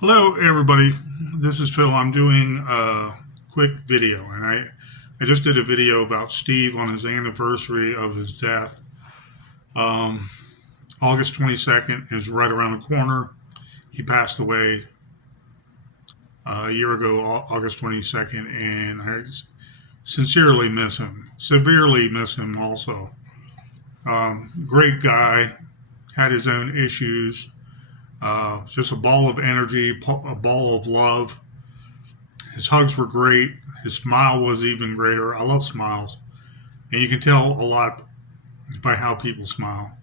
Hello, everybody. This is Phil. I'm doing a quick video, and I just did a video about Steve on his anniversary of his death. Um, August 22nd is right around the corner. He passed away a year ago, August 22nd, and I sincerely miss him, severely miss him also. Great guy, had his own issues, just a ball of energy, a ball of love. His hugs were great. His smile was even greater. I love smiles. And you can tell a lot by how people smile.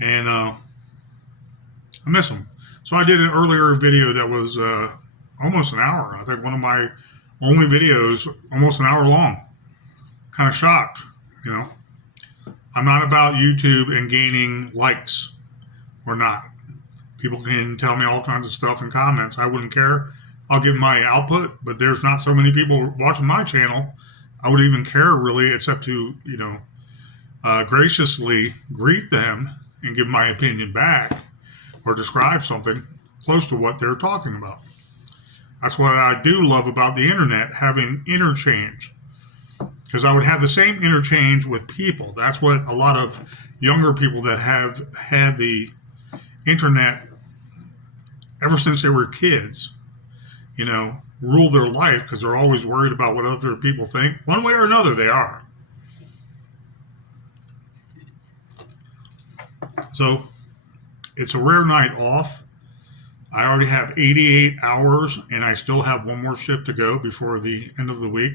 And I miss him. So I did an earlier video that was almost an hour. I think one of my only videos, almost an hour long. Kind of shocked, you know. I'm not about YouTube and gaining likes or not. People can tell me all kinds of stuff in comments. I wouldn't care. I'll give my output, but there's not so many people watching my channel. I would even care really, except to, graciously greet them and give my opinion back or describe something close to what they're talking about. That's what I do love about the internet, having interchange. Because I would have the same interchange with people. That's what a lot of younger people that have had the internet ever since they were kids, rule their life because they're always worried about what other people think. One way or another, they are. So it's a rare night off. I already have 88 hours and I still have one more shift to go before the end of the week.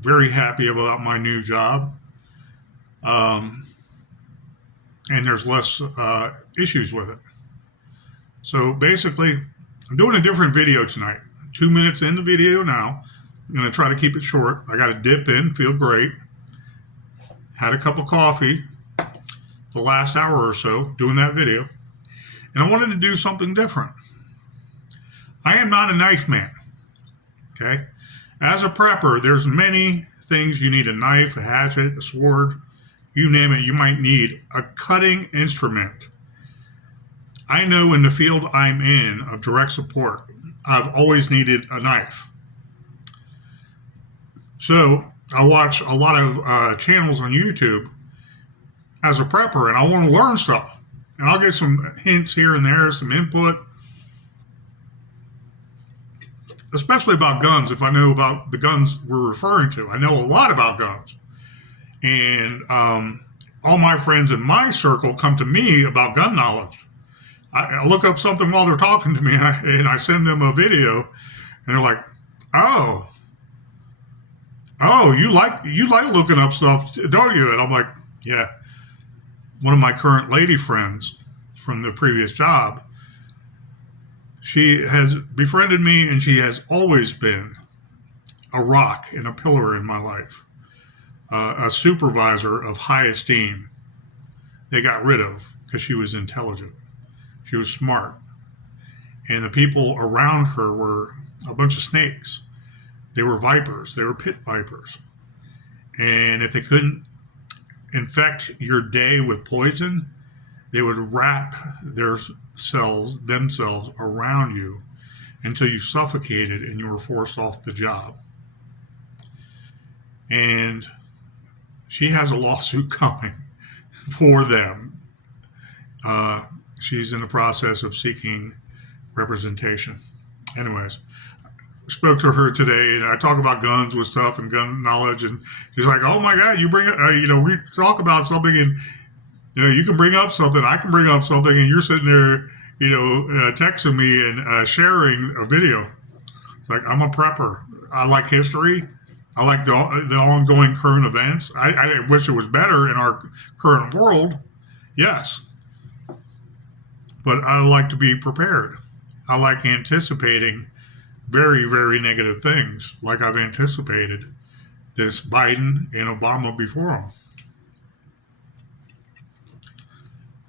Very happy about my new job. And there's less issues with it. So basically, I'm doing a different video tonight. 2 minutes in the video now. I'm going to try to keep it short. I got to dip in, feel great. Had a cup of coffee the last hour or so doing that video. And I wanted to do something different. I am not a knife man. Okay? As a prepper, there's many things you need: a knife, a hatchet, a sword, you name it. You might need a cutting instrument. I know in the field I'm in of direct support, I've always needed a knife. So I watch a lot of channels on YouTube as a prepper, and I want to learn stuff. And I'll get some hints here and there, some input, especially about guns, if I know about the guns we're referring to. I know a lot about guns. And all my friends in my circle come to me about gun knowledge. I look up something while they're talking to me, and I send them a video, and they're like, "Oh, you like looking up stuff, don't you?" And I'm like, "Yeah." One of my current lady friends from the previous job, she has befriended me, and she has always been a rock and a pillar in my life, a supervisor of high esteem. They got rid of because she was intelligent. She was smart. And the people around her were a bunch of snakes. They were vipers. They were pit vipers. And if they couldn't infect your day with poison, they would wrap themselves around you until you suffocated and you were forced off the job. And she has a lawsuit coming for them. She's in the process of seeking representation. Anyways, spoke to her today, and I talk about guns with stuff and gun knowledge, and she's like, "Oh my God, you bring it, we talk about something, and you can bring up something, I can bring up something, and you're sitting there, texting me and sharing a video." It's like, I'm a prepper. I like history. I like the ongoing current events. I wish it was better in our current world. Yes. But I like to be prepared. I like anticipating very, very negative things, like I've anticipated this Biden and Obama before him.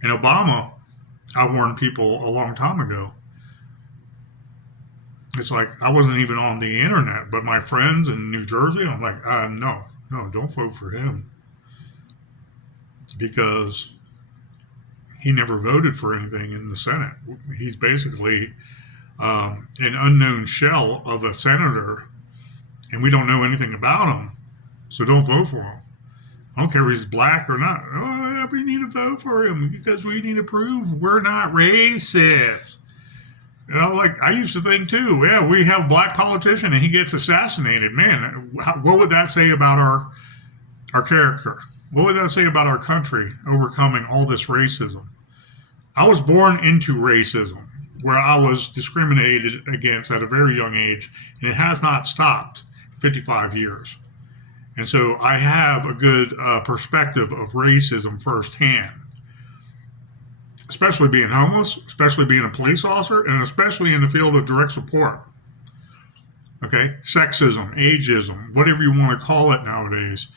And Obama, I warned people a long time ago. It's like I wasn't even on the internet, but my friends in New Jersey, I'm like, no, don't vote for him. Because he never voted for anything in the Senate. He's basically an unknown shell of a senator, and we don't know anything about him, so don't vote for him. I don't care if he's black or not. Oh, yeah, we need to vote for him because we need to prove we're not racist. You know, like I used to think too. Yeah, we have a black politician and he gets assassinated. Man, what would that say about our character? What would that say about our country overcoming all this racism? I was born into racism, where I was discriminated against at a very young age, and it has not stopped in 55 years. And so I have a good perspective of racism firsthand, especially being homeless, especially being a police officer, and especially in the field of direct support. Okay, sexism, ageism, whatever you want to call it nowadays.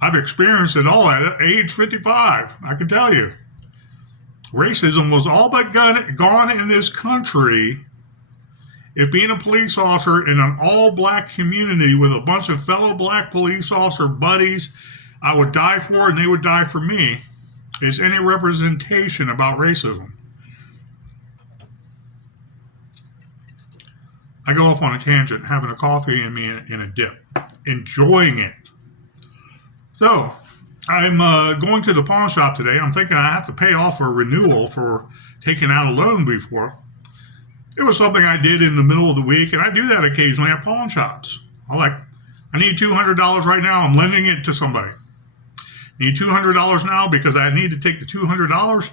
I've experienced it all at age 55, I can tell you. Racism was all but gone in this country if being a police officer in an all-black community with a bunch of fellow black police officer buddies I would die for and they would die for me is any representation about racism. I go off on a tangent, having a coffee and me in a dip, enjoying it. So, I'm going to the pawn shop today. I'm thinking I have to pay off a renewal for taking out a loan before. It was something I did in the middle of the week, and I do that occasionally at pawn shops. I need $200 right now. I'm lending it to somebody. I need $200 now because I need to take the $200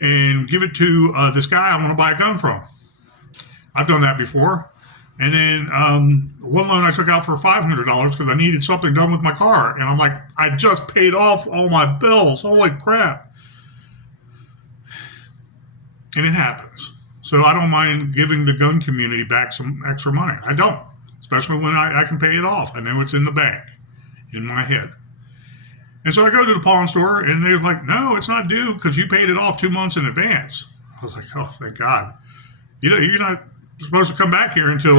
and give it to this guy I want to buy a gun from. I've done that before. And then one loan I took out for $500 because I needed something done with my car. And I'm like, I just paid off all my bills. Holy crap. And it happens. So I don't mind giving the gun community back some extra money. I don't, especially when I can pay it off. I know it's in the bank, in my head. And so I go to the pawn store, and they're like, no, it's not due because you paid it off 2 months in advance. I was like, oh, thank God. You're not supposed to come back here until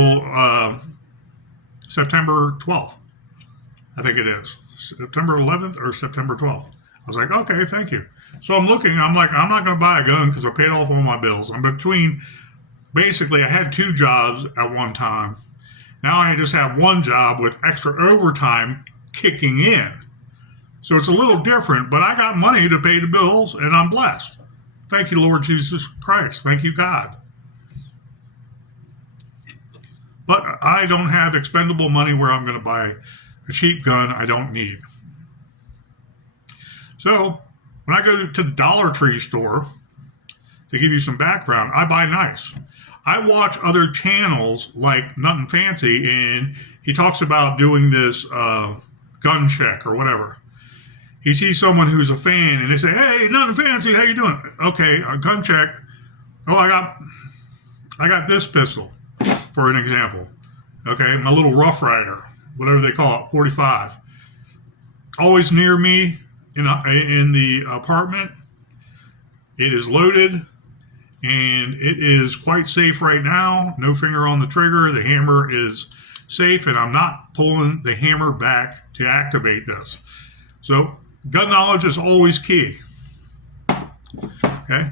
September 12th. I think it is. September 11th or September 12th. I was like, okay, thank you. So I'm looking, I'm like, I'm not going to buy a gun because I paid off all my bills. I'm between, basically, I had 2 jobs at one time. Now I just have 1 job with extra overtime kicking in. So it's a little different, but I got money to pay the bills and I'm blessed. Thank you, Lord Jesus Christ. Thank you, God. But I don't have expendable money where I'm going to buy a cheap gun I don't need. So when I go to the Dollar Tree store, to give you some background, I buy nice. I watch other channels like Nothing Fancy, and he talks about doing this gun check or whatever. He sees someone who's a fan, and they say, "Hey, Nothing Fancy, how you doing?" Okay, a gun check. Oh, I got this pistol, for an example. Okay, my little Rough Rider, whatever they call it, 45. Always near me in the apartment. It is loaded, and it is quite safe right now. No finger on the trigger. The hammer is safe, and I'm not pulling the hammer back to activate this. So gun knowledge is always key. Okay.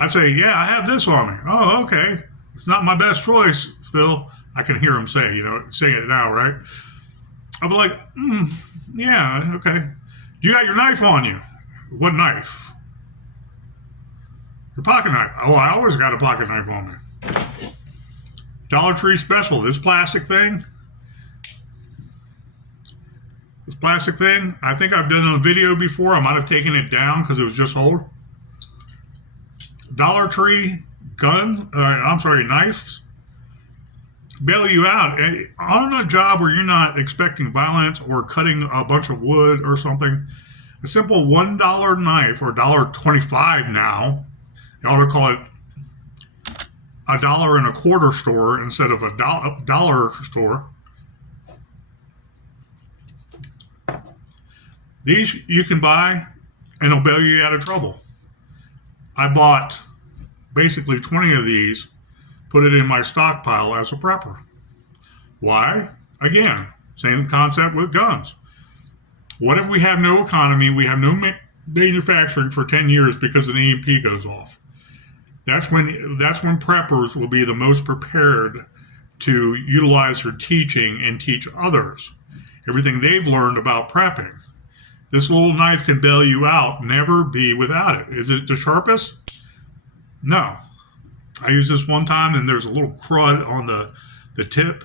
I say, yeah, I have this on me. Oh, okay. It's not my best choice, Phil. I can hear him say it now, right? I'll be like, yeah, okay. You got your knife on you. What knife? Your pocket knife. Oh, I always got a pocket knife on me. Dollar Tree special. This plastic thing, I think I've done a video before. I might have taken it down because it was just old. Dollar Tree knives bail you out on a job where you're not expecting violence or cutting a bunch of wood or something. A simple $1 knife, or $1.25 now, they ought to call it $1.25 store instead of a dollar store. These you can buy and they'll bail you out of trouble. I bought basically 20 of these, put it in my stockpile as a prepper. Why? Again, same concept with guns. What if we have no economy, we have no manufacturing for 10 years because an EMP goes off? That's when preppers will be the most prepared to utilize their teaching and teach others everything they've learned about prepping. This little knife can bail you out. Never be without it. Is it the sharpest? No. I used this one time and there's a little crud on the tip,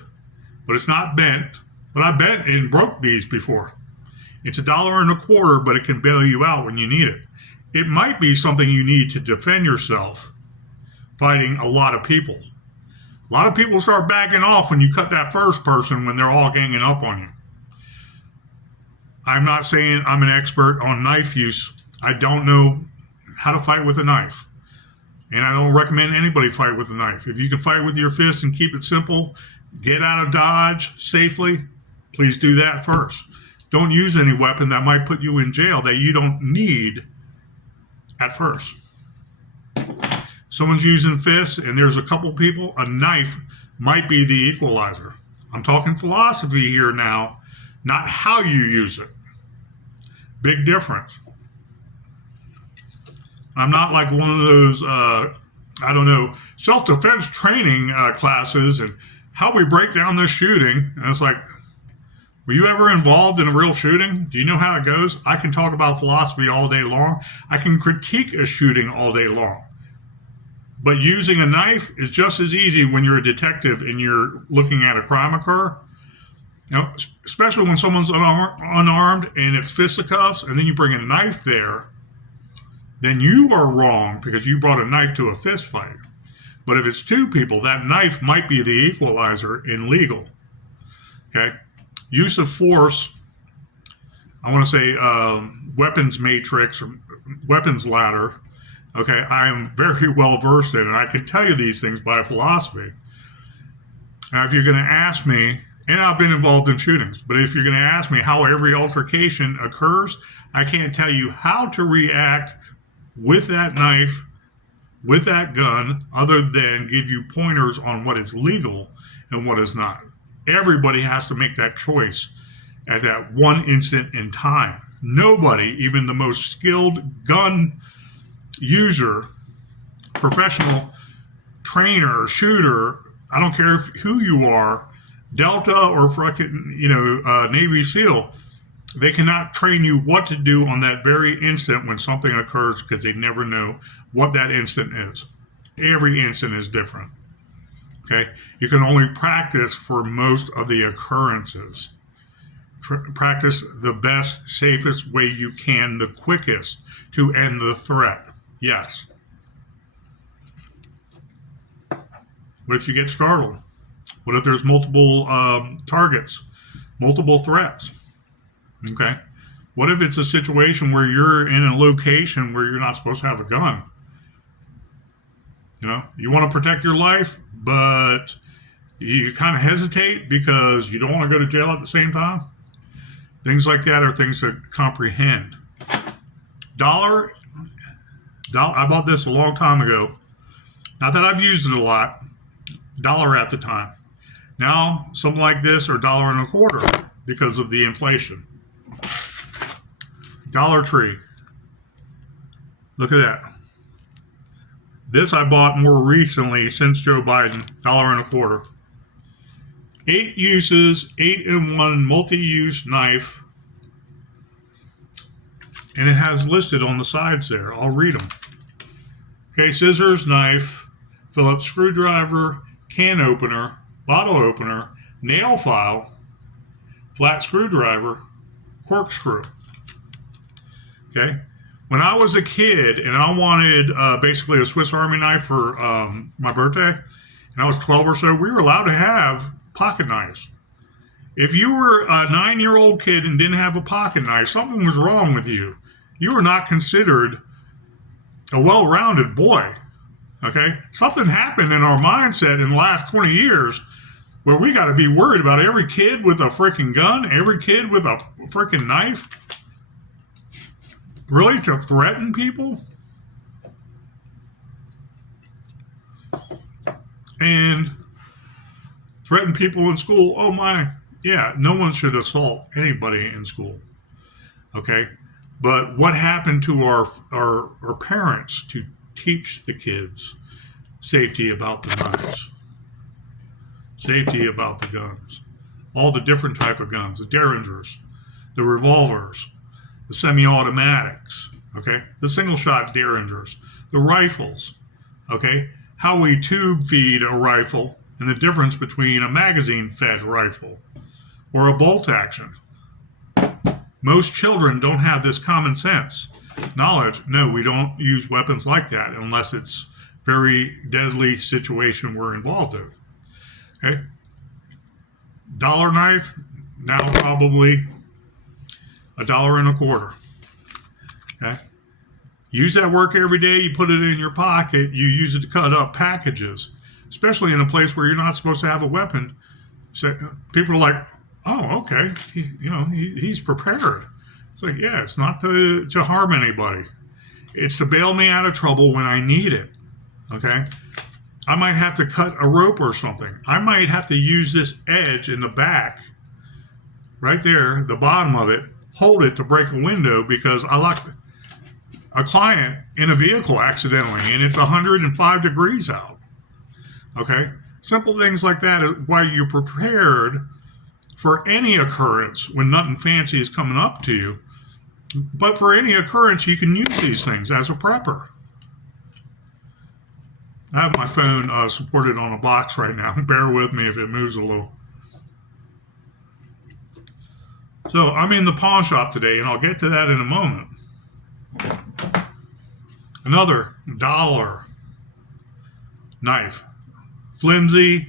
but it's not bent. But I bent and broke these before. It's $1.25, but it can bail you out when you need it. It might be something you need to defend yourself fighting a lot of people. A lot of people start backing off when you cut that first person when they're all ganging up on you. I'm not saying I'm an expert on knife use. I don't know how to fight with a knife. And I don't recommend anybody fight with a knife. If you can fight with your fist and keep it simple, get out of dodge safely, please do that first. Don't use any weapon that might put you in jail that you don't need at first. Someone's using fists and there's a couple people, a knife might be the equalizer. I'm talking philosophy here now, not how you use it. Big difference. I'm not like one of those, self-defense training classes and how we break down this shooting. And it's like, were you ever involved in a real shooting? Do you know how it goes? I can talk about philosophy all day long. I can critique a shooting all day long. But using a knife is just as easy when you're a detective and you're looking at a crime occur. You know, especially when someone's unarmed and it's fisticuffs and then you bring a knife there, then you are wrong because you brought a knife to a fist fight. But if it's two people, that knife might be the equalizer in legal. Okay? Use of force, I want to say weapons matrix or weapons ladder. Okay, I am very well versed in it. I can tell you these things by philosophy. Now, if you're going to ask me, and I've been involved in shootings, but if you're going to ask me how every altercation occurs, I can't tell you how to react with that knife, with that gun, other than give you pointers on what is legal and what is not. Everybody has to make that choice at that one instant in time. Nobody, even the most skilled gun user, professional trainer, shooter, I don't care who you are, Delta or fucking, Navy SEAL, they cannot train you what to do on that very instant when something occurs because they never know what that instant is. Every instant is different. Okay? You can only practice for most of the occurrences. Practice the best, safest way you can, the quickest to end the threat. Yes. What if you get startled? What if there's multiple targets, multiple threats? Okay. What if it's a situation where you're in a location where you're not supposed to have a gun? You want to protect your life, but you kind of hesitate because you don't want to go to jail at the same time. Things like that are things to comprehend. Dollar, I bought this a long time ago. Not that I've used it a lot. $1 at the time. Now, something like this are $1.25 because of the inflation. Dollar Tree. Look at that. This I bought more recently since Joe Biden, $1.25. 8 uses, 8-in-1 multi-use knife. And it has listed on the sides there. I'll read them. Okay, scissors, knife, Phillips screwdriver, can opener, bottle opener, nail file, flat screwdriver, corkscrew. Okay. When I was a kid and I wanted basically a Swiss Army knife for my birthday, and I was 12 or so, we were allowed to have pocket knives. If you were a 9-year-old kid and didn't have a pocket knife, something was wrong with you. You were not considered a well-rounded boy. Okay? Something happened in our mindset in the last 20 years where we got to be worried about every kid with a freaking gun, every kid with a freaking knife. Really? To threaten people? And threaten people in school? Oh my. Yeah, no one should assault anybody in school. Okay? But what happened to our parents to teach the kids? safety about the knives, safety about the guns, all the different type of guns, the derringers, the revolvers, the semi-automatics, okay, the single-shot derringers, the rifles, okay, how we tube feed a rifle and the difference between a magazine-fed rifle or a bolt action. Most children don't have this common sense knowledge. No, we don't use weapons like that unless it's very deadly situation we're involved in. Okay, dollar knife now probably $1.25. Okay, use that work every day. You put it in your pocket. You use it to cut up packages, especially in a place where you're not supposed to have a weapon. So people are like, "Oh, okay, he's prepared." It's like, yeah, it's not to harm anybody. It's to bail me out of trouble when I need it. Okay, I might have to cut a rope or something. I might have to use this edge in the back, right there, the bottom of it, hold it to break a window because I locked a client in a vehicle accidentally and it's 105 degrees out. Okay, simple things like that is why you're prepared for any occurrence when nothing fancy is coming up to you. But for any occurrence, you can use these things as a prepper. I have my phone supported on a box right now. Bear with me if it moves a little. So I'm in the pawn shop today, and I'll get to that in a moment. Another dollar knife. Flimsy,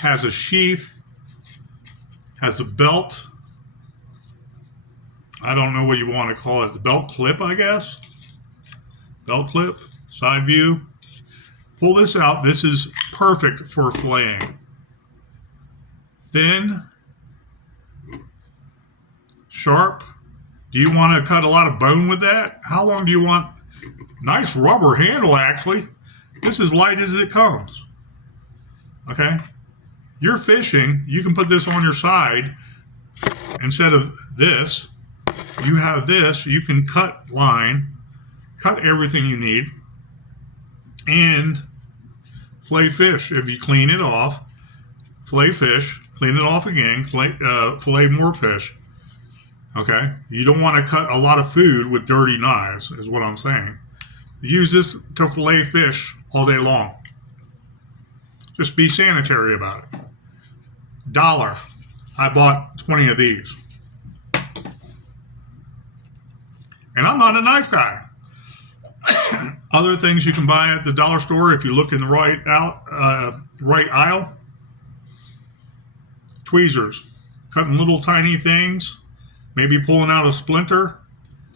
has a sheath, has a belt. I don't know what you want to call it. The belt clip, I guess. Belt clip, side view. Pull this out. This is perfect for filleting. Thin, sharp. Do you want to cut a lot of bone with that? How long do you want? Nice rubber handle, actually. This is light as it comes. Okay? You're fishing. You can put this on your side instead of this. You have this. You can cut line, cut everything you need, and fillet fish. If you clean it off, fillet fish, clean it off again, fillet more fish. Okay? You don't want to cut a lot of food with dirty knives, is what I'm saying. Use this to fillet fish all day long. Just be sanitary about it. $1. I bought 20 of these. And I'm not a knife guy. Other things you can buy at the dollar store if you look in the right aisle. Tweezers. Cutting little tiny things. Maybe pulling out a splinter.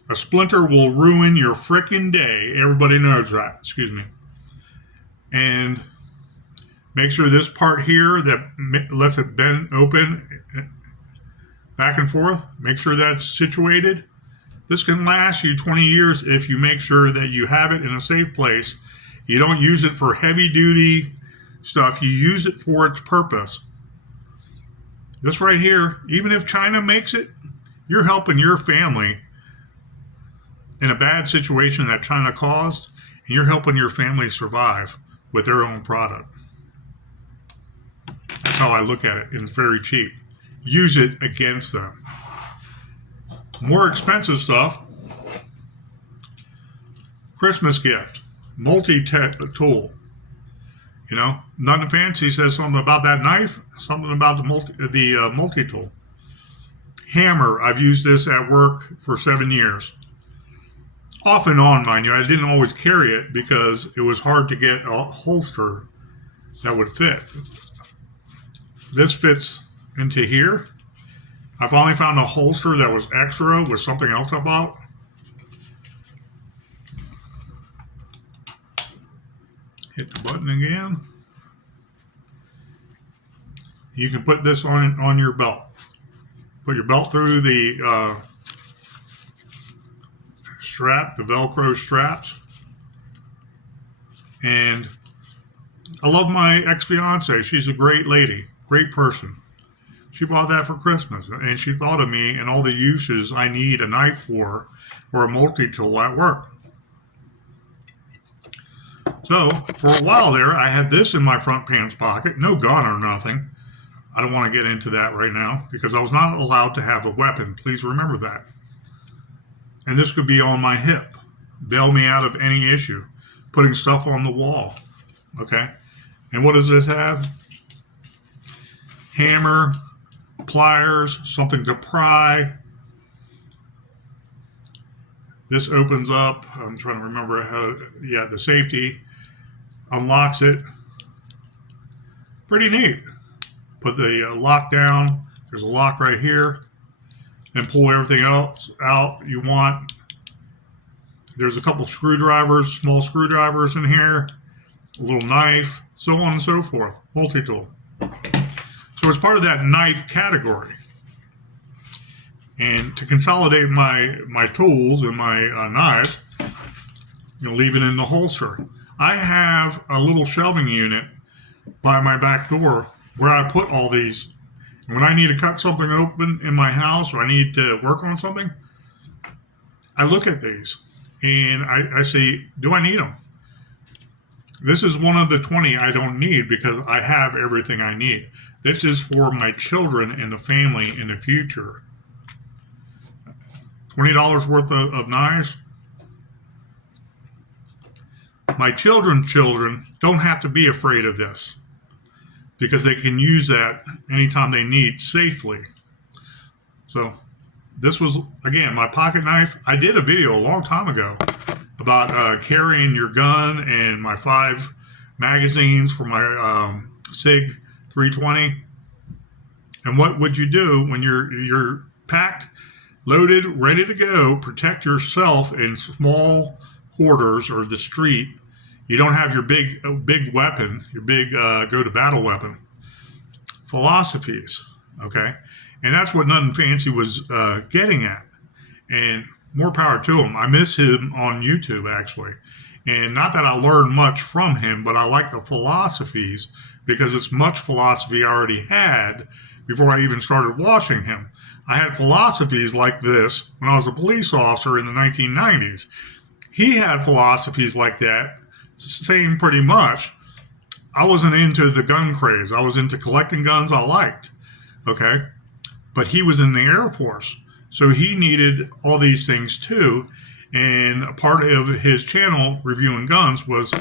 A splinter will ruin your frickin' day. Everybody knows that. Excuse me. And make sure this part here that lets it bend open back and forth, make sure that's situated. This can last you 20 years if you make sure that you have it in a safe place. You don't use it for heavy duty stuff. You use it for its purpose. This right here, even if China makes it, you're helping your family in a bad situation that China caused, and you're helping your family survive with their own product. That's how I look at it, and it's very cheap. Use it against them. More expensive stuff. Christmas gift. Multi-tool. You know, nothing fancy. Says something about that knife, something about the multi-tool. Hammer. I've used this at work for 7 years. Off and on, mind you. I didn't always carry it because it was hard to get a holster that would fit. This fits into here. I finally found a holster that was extra with something else I bought. Hit the button again. You can put this on your belt. Put your belt through the strap, the Velcro straps. And I love my ex-fiance. She's a great lady, great person. She bought that for Christmas, and she thought of me and all the uses I need a knife for or a multi-tool at work. So for a while there, I had this in my front pants pocket, no gun or nothing. I don't want to get into that right now because I was not allowed to have a weapon. Please remember that. And this could be on my hip, bail me out of any issue, putting stuff on the wall. Okay. And what does this have? Hammer, pliers, something to pry. This opens up. I'm trying to remember how, the safety unlocks it. Pretty neat. Put the lock down. There's a lock right here. And pull everything else out you want. There's a couple screwdrivers, small screwdrivers in here, a little knife, so on and so forth. Multi-tool. So it's part of that knife category. And to consolidate my tools and my knives, leave it in the holster. I have a little shelving unit by my back door where I put all these. When I need to cut something open in my house or I need to work on something, I look at these and I say, do I need them? This is one of the 20 I don't need because I have everything I need. This is for my children and the family in the future. $20 worth of knives. My children don't have to be afraid of this because they can use that anytime they need safely. So this was, again, my pocket knife. I did a video a long time ago about carrying your gun and my 5 magazines for my SIG 320. And what would you do when you're packed, loaded, ready to go, protect yourself in small quarters or the street? You don't have your big weapon, your big go-to-battle weapon. Philosophies, okay? And that's what Nothing Fancy was getting at. And more power to him. I miss him on YouTube, actually. And not that I learned much from him, but I like the philosophies because it's much philosophy I already had before I even started watching him. I had philosophies like this when I was a police officer in the 1990s. He had philosophies like that, same pretty much. I wasn't into the gun craze. I was into collecting guns I liked, okay? But he was in the Air Force, so he needed all these things too. And a part of his channel, Reviewing Guns, was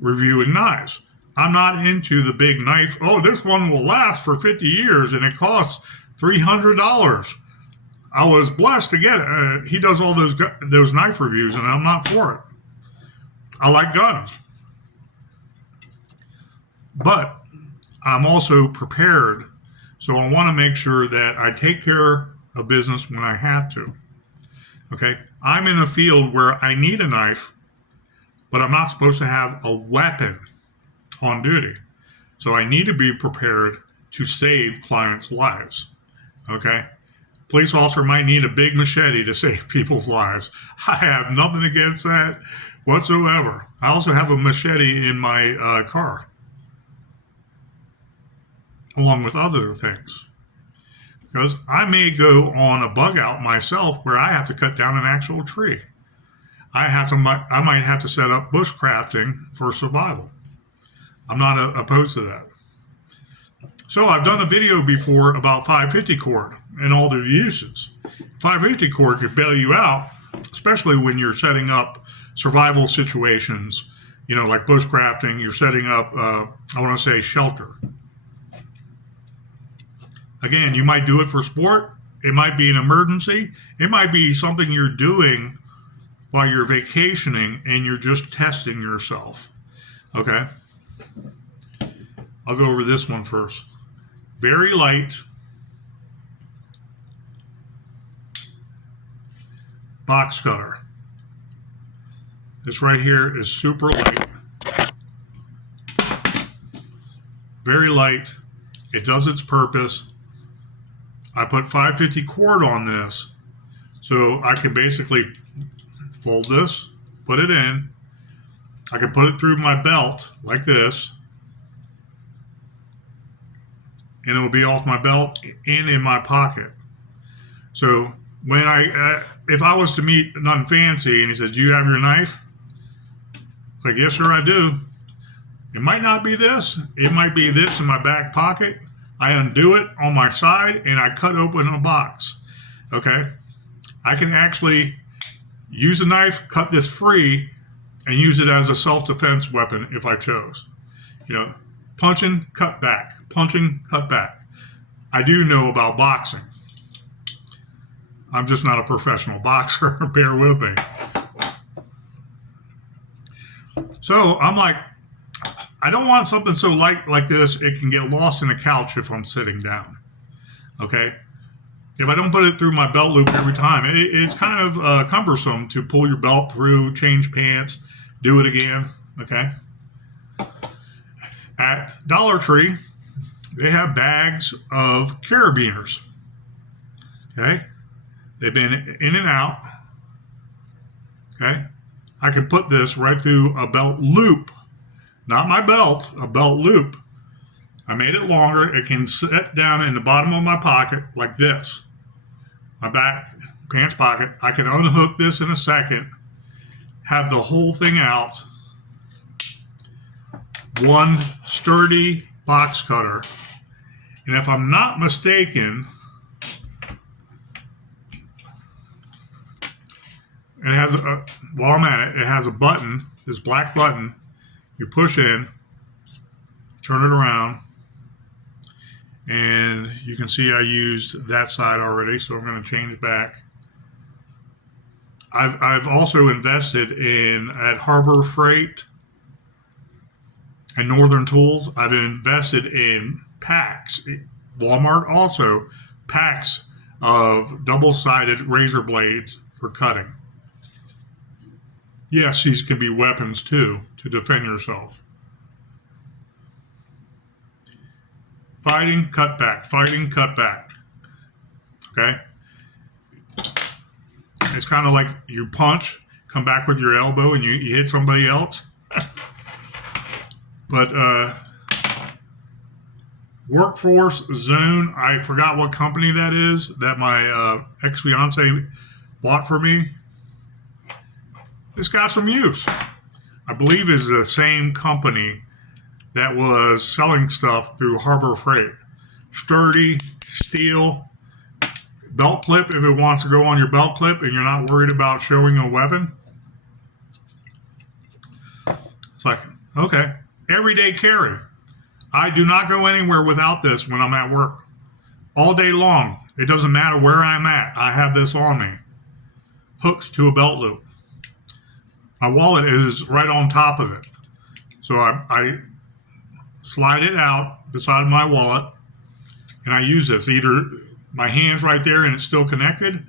reviewing knives. I'm not into the big knife. Oh, this one will last for 50 years and it costs $300. I was blessed to get it. He does all those knife reviews and I'm not for it. I like guns. But I'm also prepared. So I want to make sure that I take care of business when I have to. Okay? I'm in a field where I need a knife, but I'm not supposed to have a weapon on duty. So I need to be prepared to save clients' lives. Okay? Police officer might need a big machete to save people's lives. I have nothing against that whatsoever. I also have a machete in my car, along with other things. Because I may go on a bug out myself where I have to cut down an actual tree. I might have to set up bushcrafting for survival. I'm not opposed to that. So I've done a video before about 550 cord and all their uses. 550 cord could bail you out, especially when you're setting up survival situations, like bushcrafting. You're setting up, I want to say, shelter. Again, you might do it for sport. It might be an emergency. It might be something you're doing while you're vacationing and you're just testing yourself. Okay? I'll go over this one first. Very light. Box cutter. This right here is super light. Very light. It does its purpose. I put 550 cord on this, so I can basically fold this, put it in. I can put it through my belt like this, and it will be off my belt and in my pocket. So when if I was to meet Nothing Fancy and he said, "Do you have your knife?" It's like, "Yes, sir, I do." It might not be this. It might be this in my back pocket. I undo it on my side and I cut open a box. Okay? I can actually use a knife, cut this free, and use it as a self-defense weapon if I chose. You know, punching, cut back. Punching, cut back. I do know about boxing. I'm just not a professional boxer. Bear with me. So I'm like, I don't want something so light like this, it can get lost in a couch if I'm sitting down. Okay? If I don't put it through my belt loop every time, it's kind of cumbersome to pull your belt through, change pants, do it again. Okay? At Dollar Tree, they have bags of carabiners. Okay? They've been in and out. Okay? I can put this right through a belt loop. Not my belt, a belt loop. I made it longer. It can sit down in the bottom of my pocket like this. My back pants pocket. I can unhook this in a second. Have the whole thing out. One sturdy box cutter. And if I'm not mistaken, it has while I'm at it, it has a button, this black button. You push in, turn it around, and you can see I used that side already, so I'm going to change back. I've also invested in, at Harbor Freight and Northern Tools, I've invested in packs. Walmart also, packs of double-sided razor blades for cutting. Yes, these can be weapons too, to defend yourself. Fighting, cut back. Fighting, cut back. Okay? It's kind of like you punch, come back with your elbow, and you hit somebody else. But Workforce Zone, I forgot what company that is, that my ex-fiance bought for me. It's got some use. I believe it's the same company that was selling stuff through Harbor Freight. Sturdy, steel, belt clip if it wants to go on your belt clip and you're not worried about showing a weapon. It's like, okay, everyday carry. I do not go anywhere without this when I'm at work. All day long. It doesn't matter where I'm at. I have this on me. Hooked to a belt loop. My wallet is right on top of it. So I slide it out beside my wallet and I use this. Either my hand's right there and it's still connected,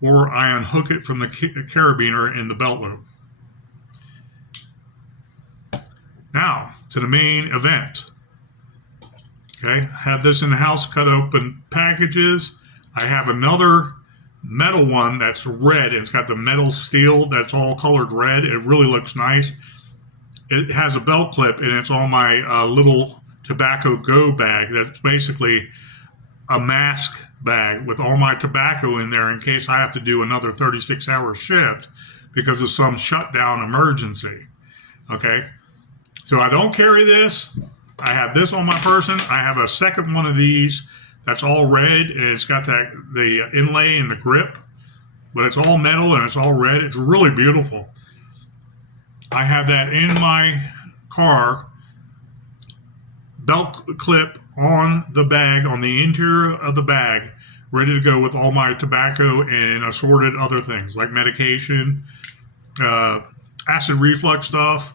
or I unhook it from the carabiner in the belt loop. Now, to the main event. Okay, have this in the house, cut open packages. I have another metal one that's red, and it's got the metal steel that's all colored red. It really looks nice. It has a belt clip, and it's on my little tobacco go bag. That's basically a mask bag with all my tobacco in there in case I have to do another 36-hour shift because of some shutdown emergency. Okay, so I don't carry this. I have this on my person. I have a second one of these that's all red, and it's got the inlay and the grip, but it's all metal and it's all red. It's really beautiful. I have that in my car, belt clip on the bag, on the interior of the bag, ready to go with all my tobacco and assorted other things like medication, acid reflux stuff,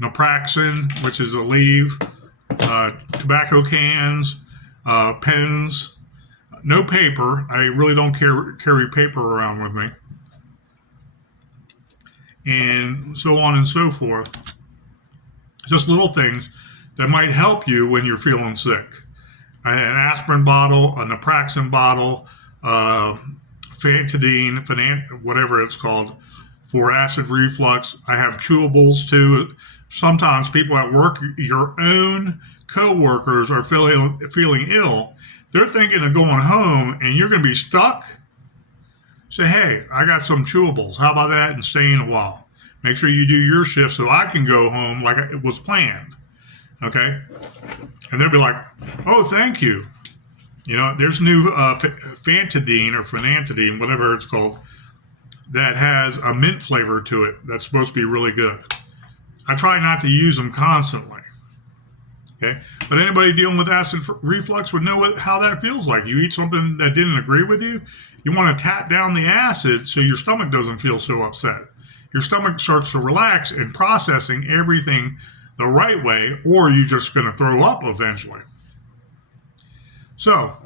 naproxen, which is a leave, tobacco cans, pens, no paper. I really don't carry paper around with me. And so on and so forth. Just little things that might help you when you're feeling sick. An aspirin bottle, a naproxen bottle, Fantidine, whatever it's called, for acid reflux. I have chewables too. Sometimes people at work, your own co-workers are feeling ill. They're thinking of going home and you're going to be stuck. Say, hey, I got some chewables. How about that? And staying a while. Make sure you do your shift so I can go home like it was planned. Okay, and they'll be like, "Oh, thank you." You know, there's new Fantidine or Phenantidine, whatever it's called, that has a mint flavor to it that's supposed to be really good. I try not to use them constantly. Okay, but anybody dealing with acid reflux would know how that feels like. You eat something that didn't agree with you, you want to tap down the acid so your stomach doesn't feel so upset. Your stomach starts to relax in processing everything the right way, or you're just going to throw up eventually. So,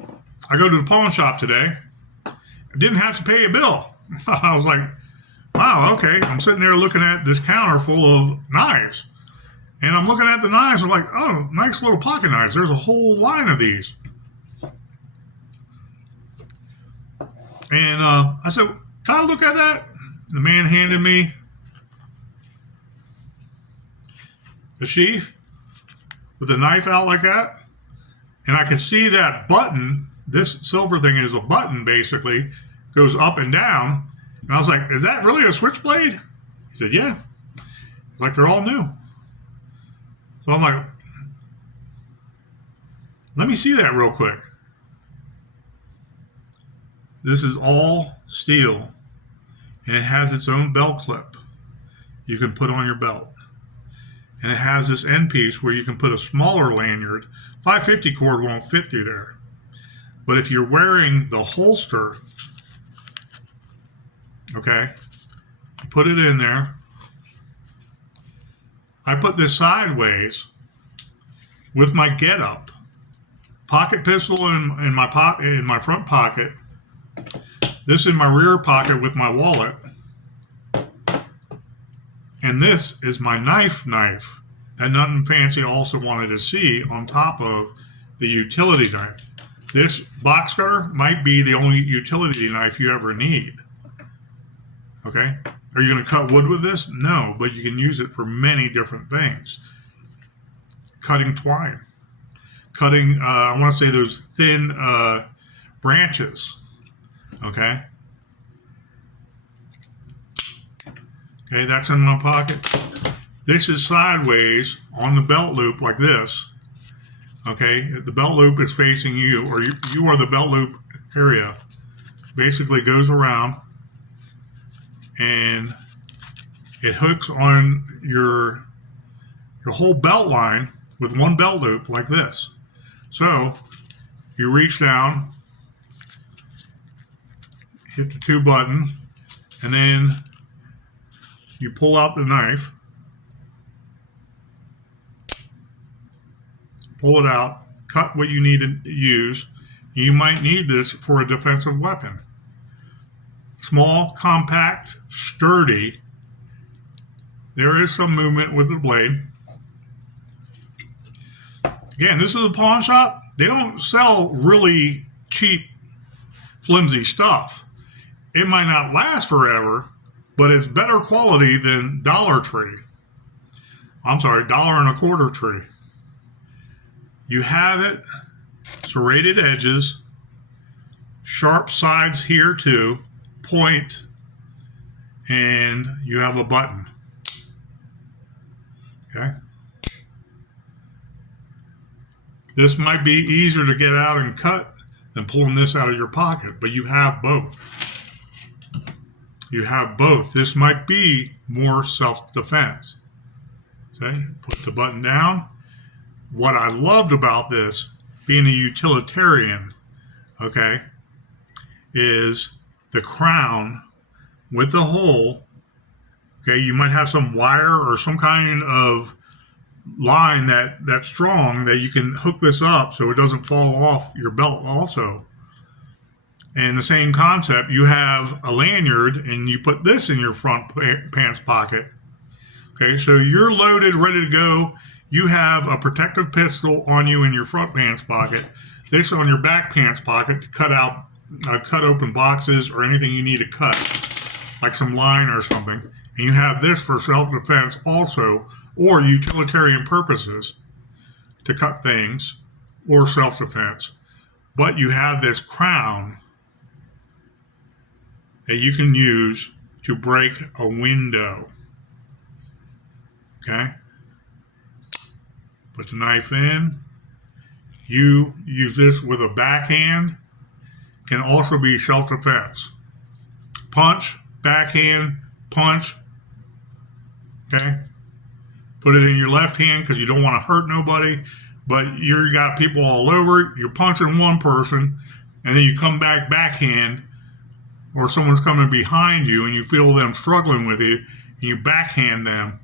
I go to the pawn shop today. I didn't have to pay a bill. I was like, wow, okay. I'm sitting there looking at this counter full of knives. And I'm looking at the knives. I'm like, oh, nice little pocket knives. There's a whole line of these. And I said, can I look at that? And the man handed me a sheath with a knife out like that. And I could see that button. This silver thing is a button, basically, goes up and down. And I was like, is that really a switchblade? He said, yeah. Like they're all new. So I'm like, let me see that real quick. This is all steel, and it has its own belt clip you can put on your belt. And it has this end piece where you can put a smaller lanyard. 550 cord won't fit through there. But if you're wearing the holster, okay, you put it in there. I put this sideways with my get-up. Pocket pistol in my front pocket. This in my rear pocket with my wallet. And this is my knife that Nothing Fancy also wanted to see on top of the utility knife. This box cutter might be the only utility knife you ever need. Okay? Are you going to cut wood with this? No, but you can use it for many different things. Cutting twine. Cutting, I want to say those thin branches. Okay? Okay, that's in my pocket. This is sideways on the belt loop like this. Okay, the belt loop is facing you, or you are the belt loop area. Basically goes around and it hooks on your whole belt line with one belt loop like this. So you reach down, hit the two buttons, and then you pull out the knife, pull it out, cut what you need to use. You might need this for a defensive weapon. Small, compact, sturdy. There is some movement with the blade. Again, this is a pawn shop. They don't sell really cheap, flimsy stuff. It might not last forever, but it's better quality than Dollar Tree. I'm sorry, $1.25 tree. You have it, serrated edges, sharp sides here too, point, and you have a button. Okay? This might be easier to get out and cut than pulling this out of your pocket, but you have both. You have both. This might be more self-defense. Okay? Put the button down. What I loved about this, being a utilitarian, okay, is the crown with the hole. Okay, you might have some wire or some kind of line that's strong that you can hook this up so it doesn't fall off your belt also. And the same concept, you have a lanyard and you put this in your front pants pocket. Okay, so you're loaded, ready to go. You have a protective pistol on you in your front pants pocket. This on your back pants pocket to cut open boxes or anything you need to cut, like some line or something. And you have this for self-defense also, or utilitarian purposes to cut things, or self-defense. But you have this crown that you can use to break a window. Okay? Put the knife in. You use this with a backhand. Can also be self-defense. Punch, backhand, punch. Okay? Put it in your left hand because you don't want to hurt nobody. But you got people all over. You're punching one person, and then you come back backhand, or someone's coming behind you, and you feel them struggling with you, and you backhand them.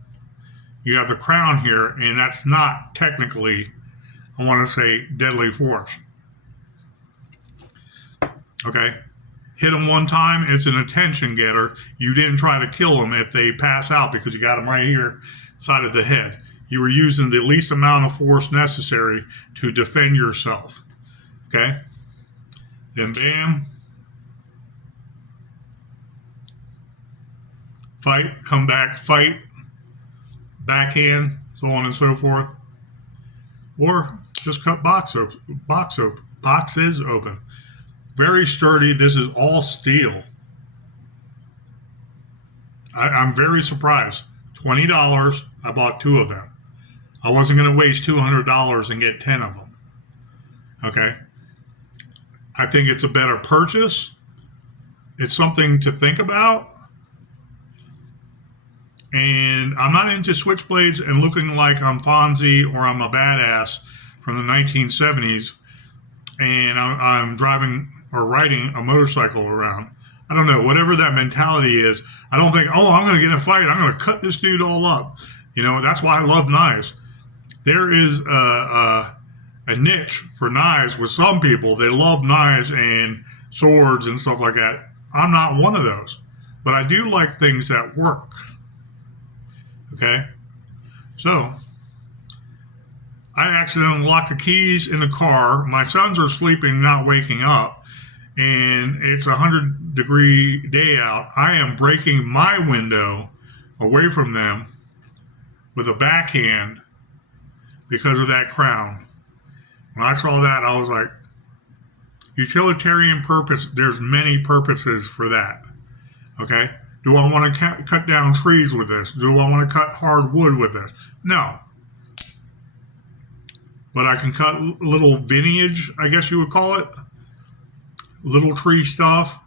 You have the crown here, and that's not technically, I want to say, deadly force. Okay? Hit them one time, it's an attention getter. You didn't try to kill them if they pass out because you got them right here, side of the head. You were using the least amount of force necessary to defend yourself. Okay? Then bam. Fight, come back, fight, backhand, so on and so forth. Or just cut boxes open. Very sturdy. This is all steel. I'm very surprised. $20, I bought 2 of them. I wasn't going to waste $200 and get 10 of them. Okay? I think it's a better purchase. It's something to think about. And I'm not into switchblades and looking like I'm Fonzie or I'm a badass from the 1970s and I'm driving or riding a motorcycle around. I don't know, whatever that mentality is. I don't think, oh, I'm going to get in a fight. I'm going to cut this dude all up. You know, that's why I love knives. There is a niche for knives with some people. They love knives and swords and stuff like that. I'm not one of those. But I do like things that work. Okay? So, I accidentally locked the keys in the car. My sons are sleeping, not waking up. And it's a 100-degree day out. I am breaking my window away from them with a backhand because of that crown. When I saw that, I was like, utilitarian purpose, there's many purposes for that. Okay? Do I want to cut down trees with this? Do I want to cut hard wood with this? No. But I can cut little vintage, I guess you would call it. Little tree stuff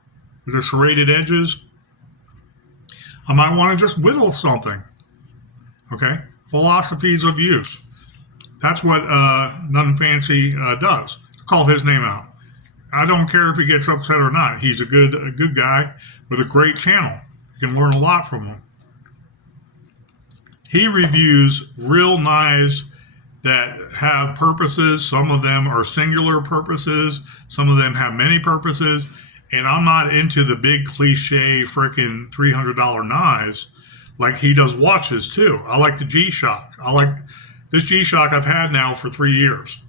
with the serrated edges. I might want to just whittle something. Okay? Philosophies of use. That's what Nothing Fancy does. Call his name out. I don't care if he gets upset or not. He's a good guy with a great channel. You can learn a lot from him. He reviews real knives that have purposes. Some of them are singular purposes. Some of them have many purposes. And I'm not into the big cliche freaking $300 knives like he does watches too. I like the G-Shock. I like this G-Shock I've had now for 3 years.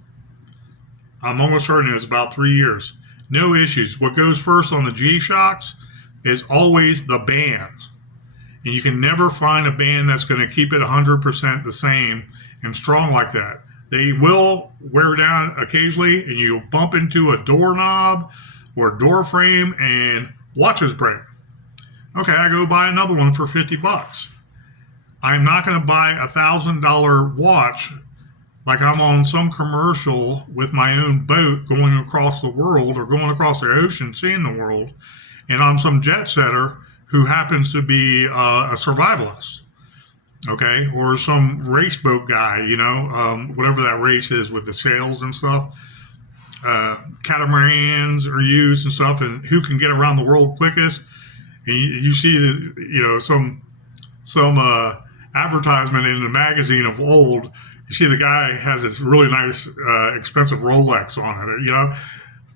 I'm almost certain it's about 3 years. No issues. What goes first on the G-Shocks is always the bands. And you can never find a band that's going to keep it 100% the same and strong like that. They will wear down occasionally, and you bump into a doorknob or a door frame and watches break. Okay, I go buy another one for $50. I'm not going to buy a $1,000 watch like I'm on some commercial with my own boat going across the world or going across the ocean seeing the world, and I'm some jet setter who happens to be a survivalist, okay, or some race boat guy, you know, whatever that race is with the sails and stuff. Catamarans are used and stuff, and who can get around the world quickest. And you see, you know, some advertisement in the magazine of old. You see the guy has this really nice, expensive Rolex on it. You know,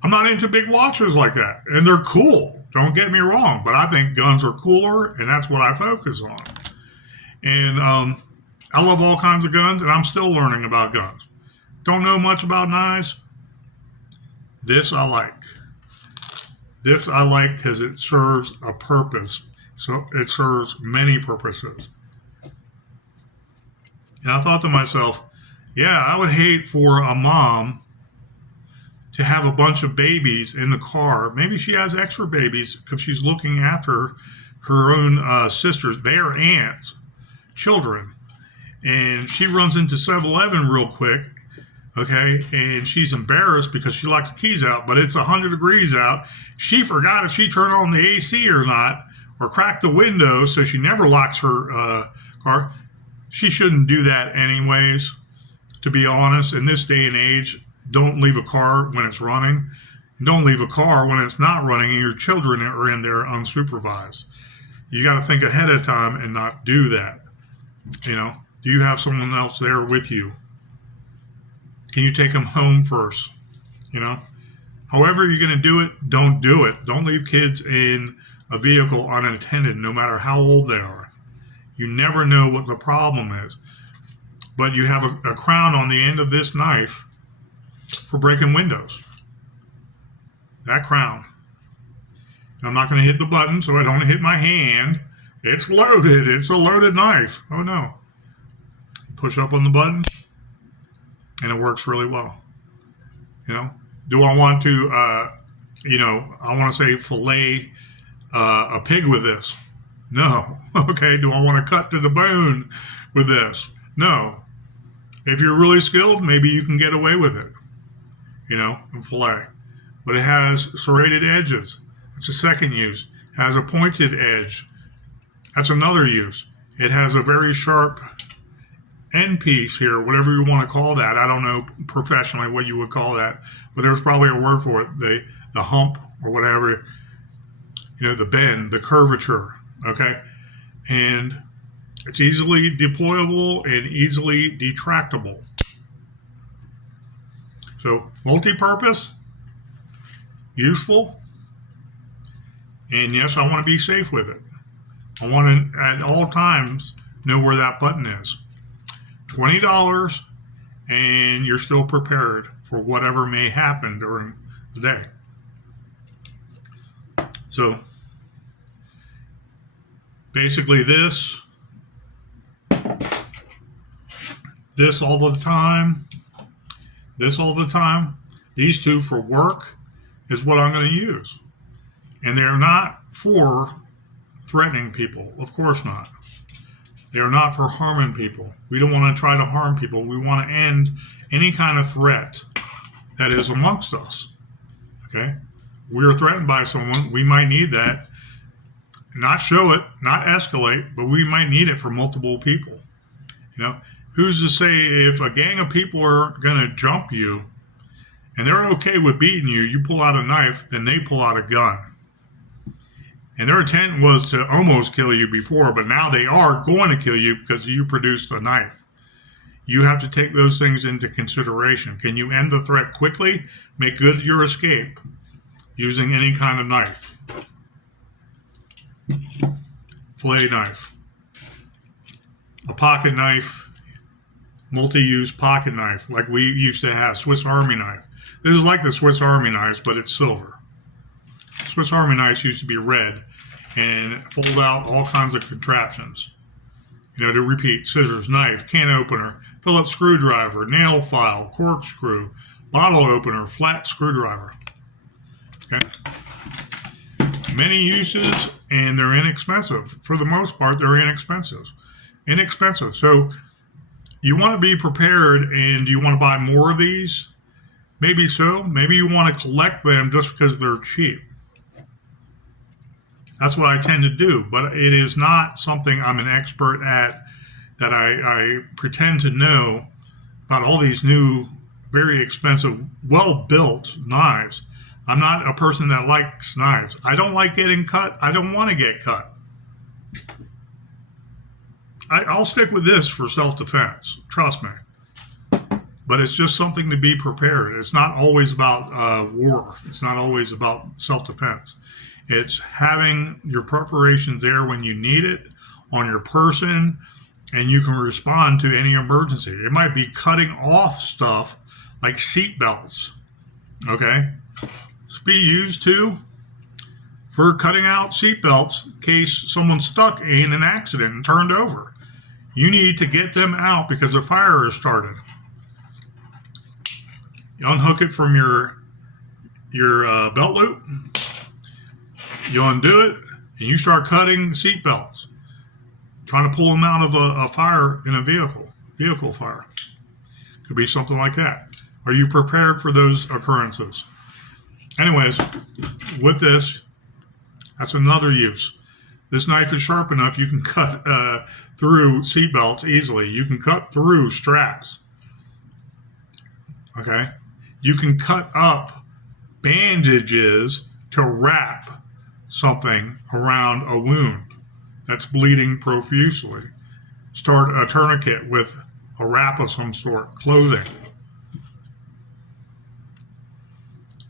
I'm not into big watches like that, and they're cool. Don't get me wrong, but I think guns are cooler, and that's what I focus on. And I love all kinds of guns, and I'm still learning about guns. Don't know much about knives. This I like. This I like because it serves a purpose. So it serves many purposes. And I thought to myself, yeah, I would hate for a mom to have a bunch of babies in the car. Maybe she has extra babies because she's looking after her own sisters, their aunts, children. and she runs into 7-Eleven real quick, okay, and she's embarrassed because she locked the keys out, but it's 100 degrees out. She forgot if she turned on the AC or not, or cracked the window, so she never locks her car. She shouldn't do that anyways, to be honest. In this day and age, don't leave a car when it's running. Don't leave a car when it's not running and your children are in there unsupervised. You got to think ahead of time and not do that. You know, do you have someone else there with you? Can you take them home first? You know, however you're going to do it, don't do it. Don't leave kids in a vehicle unattended, no matter how old they are. You never know what the problem is. But you have a crown on the end of this knife for breaking windows. That crown. I'm not going to hit the button so I don't hit my hand. It's loaded. It's a loaded knife. Oh no. Push up on the button and it works really well. You know, do I want to, I want to say fillet a pig with this? No. Okay. Do I want to cut to the bone with this? No. If you're really skilled, maybe you can get away with it, and fillet. But it has serrated edges. That's a second use. It has a pointed edge. That's another use. It has a very sharp end piece here, whatever you want to call that. I don't know professionally what you would call that, but there's probably a word for it. The hump or whatever, the bend, the curvature, okay? And it's easily deployable and easily detractable. So multi-purpose, useful, and yes, I want to be safe with it. I want to, at all times, know where that button is. $20, and you're still prepared for whatever may happen during the day. So, basically this all the time, these two for work is what I'm going to use. And they're not for threatening people. Of course not. They're not for harming people. We don't want to try to harm people. We want to end any kind of threat that is amongst us. Okay? We're threatened by someone. We might need that. Not show it, not escalate, but we might need it for multiple people. Who's to say if a gang of people are going to jump you and they're okay with beating you, you pull out a knife, then they pull out a gun. And their intent was to almost kill you before, but now they are going to kill you because you produced a knife. You have to take those things into consideration. Can you end the threat quickly? Make good your escape using any kind of knife. Fillet knife. A pocket knife. Multi-use pocket knife like we used to have. Swiss Army knife. This is like the Swiss Army knives, but it's silver. Swiss Army knives used to be red and fold out all kinds of contraptions. To repeat, scissors, knife, can opener, Phillips screwdriver, nail file, corkscrew, bottle opener, flat screwdriver. Okay. Many uses, and they're inexpensive. For the most part, they're inexpensive. So you want to be prepared, and do you want to buy more of these? Maybe so. Maybe you want to collect them just because they're cheap. That's what I tend to do, but it is not something I'm an expert at, that I pretend to know about all these new, very expensive, well-built knives. I'm not a person that likes knives. I don't like getting cut. I don't want to get cut. I'll stick with this for self-defense. Trust me. But it's just something to be prepared. It's not always about war. It's not always about self-defense. It's having your preparations there when you need it on your person, and you can respond to any emergency. It might be cutting off stuff like seat belts. Okay? It's be used too for cutting out seat belts in case someone's stuck in an accident and turned over. You need to get them out because a fire has started. You unhook it from your belt loop. You undo it, and you start cutting seat belts. trying to pull them out of a fire in a vehicle fire. Could be something like that. Are you prepared for those occurrences? Anyways, with this, that's another use. This knife is sharp enough you can cut through seatbelts easily. You can cut through straps. Okay? You can cut up bandages to wrap something around a wound that's bleeding profusely. Start a tourniquet with a wrap of some sort, clothing.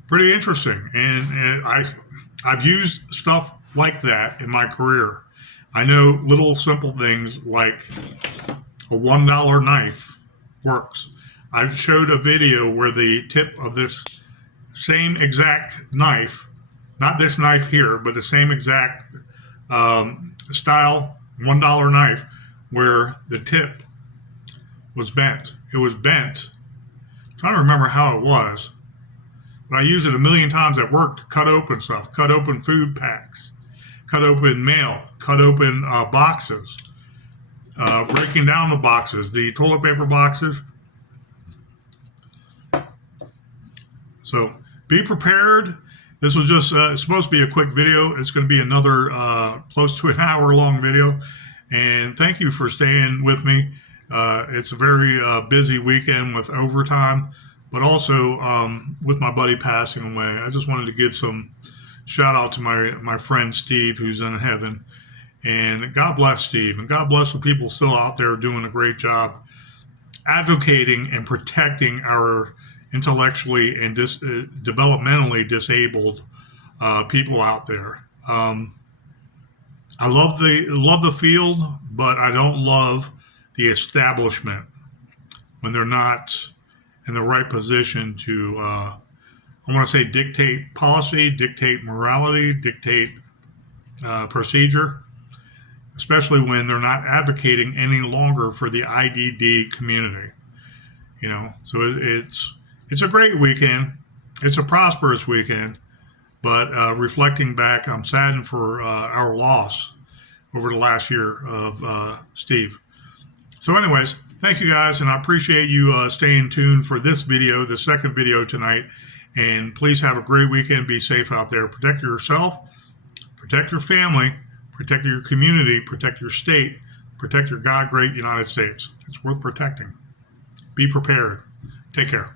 Pretty interesting. And I've used stuff like that in my career. I know little simple things like a $1 knife works. I showed a video where the tip of this same exact knife, not this knife here, but the same exact style $1 knife, where the tip was bent. It was bent. I'm trying to remember how it was, but I use it a million times at work to cut open stuff, cut open food packs, cut open mail, cut open boxes, breaking down the boxes, the toilet paper boxes. So be prepared. This was just it's supposed to be a quick video. It's going to be another close to an hour long video. And thank you for staying with me. It's a very busy weekend with overtime, but also with my buddy passing away. I just wanted to give some shout out to my friend Steve, who's in heaven. And God bless Steve. And God bless the people still out there doing a great job advocating and protecting our intellectually and developmentally disabled people out there. I love the field, but I don't love the establishment when they're not in the right position to, I want to say, dictate policy, dictate morality, dictate procedure, especially when they're not advocating any longer for the IDD community. You know, so it's a great weekend. It's a prosperous weekend. But reflecting back, I'm saddened for our loss over the last year of Steve. So anyways, thank you guys, and I appreciate you staying tuned for this video, the second video tonight. And please have a great weekend. Be safe out there. Protect yourself, protect your family, protect your community, protect your state, protect your God-great United States. It's worth protecting. Be prepared. Take care.